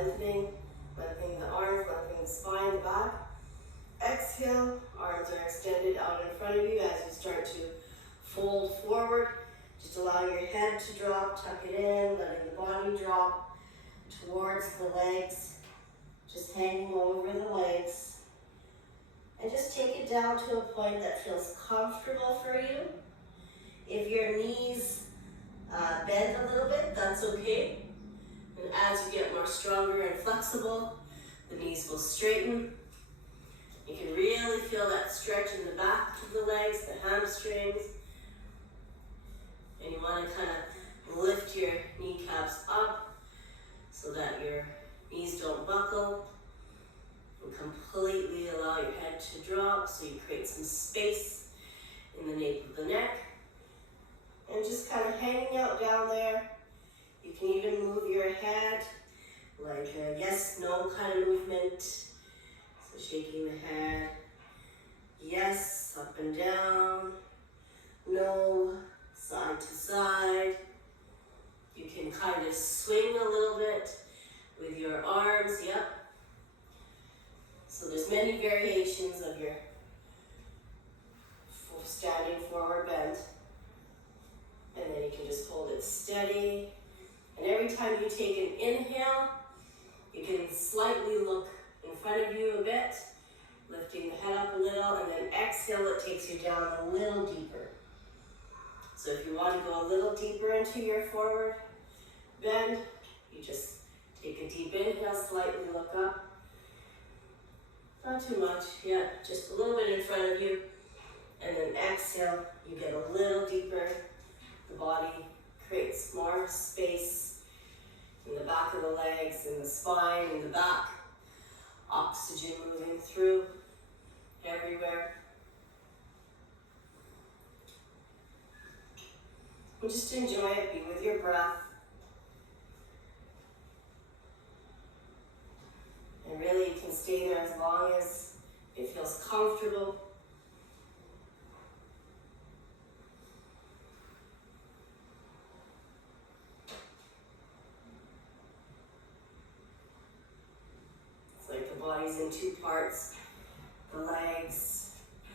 lengthening the arms, lengthening the spine, the back. Exhale, arms are extended out in front of you as you start to fold forward. Just allow your head to drop, tuck it in, letting the body drop towards the legs, just hanging over the legs. And just take it down to a point that feels comfortable for you. If your knees bend a little bit, that's okay. And as you get more stronger and flexible, the knees will straighten. You can really feel that stretch in the back of the legs, the hamstrings. And you want to kind of lift your kneecaps up so that your knees don't buckle. And completely allow your head to drop so you create some space in the nape of the neck. And just kind of hanging out down there. You can even move your head like a yes, no kind of movement. So shaking the head, yes, up and down, no, side to side. You can kind of swing a little bit with your arms, yep. So there's many variations of your standing forward bend. And then you can just hold it steady. And every time you take an inhale, you can slightly look in front of you a bit, lifting the head up a little, and then exhale, it takes you down a little deeper. So if you want to go a little deeper into your forward bend, you just take a deep inhale, slightly look up. Not too much, yeah, just a little bit in front of you. And then exhale, you get a little deeper. The body creates more space in the back of the legs, in the spine, in the back. Oxygen moving through everywhere. And just enjoy it, be with your breath. And really you can stay there as long as it feels comfortable. It's like the body's in two parts. The legs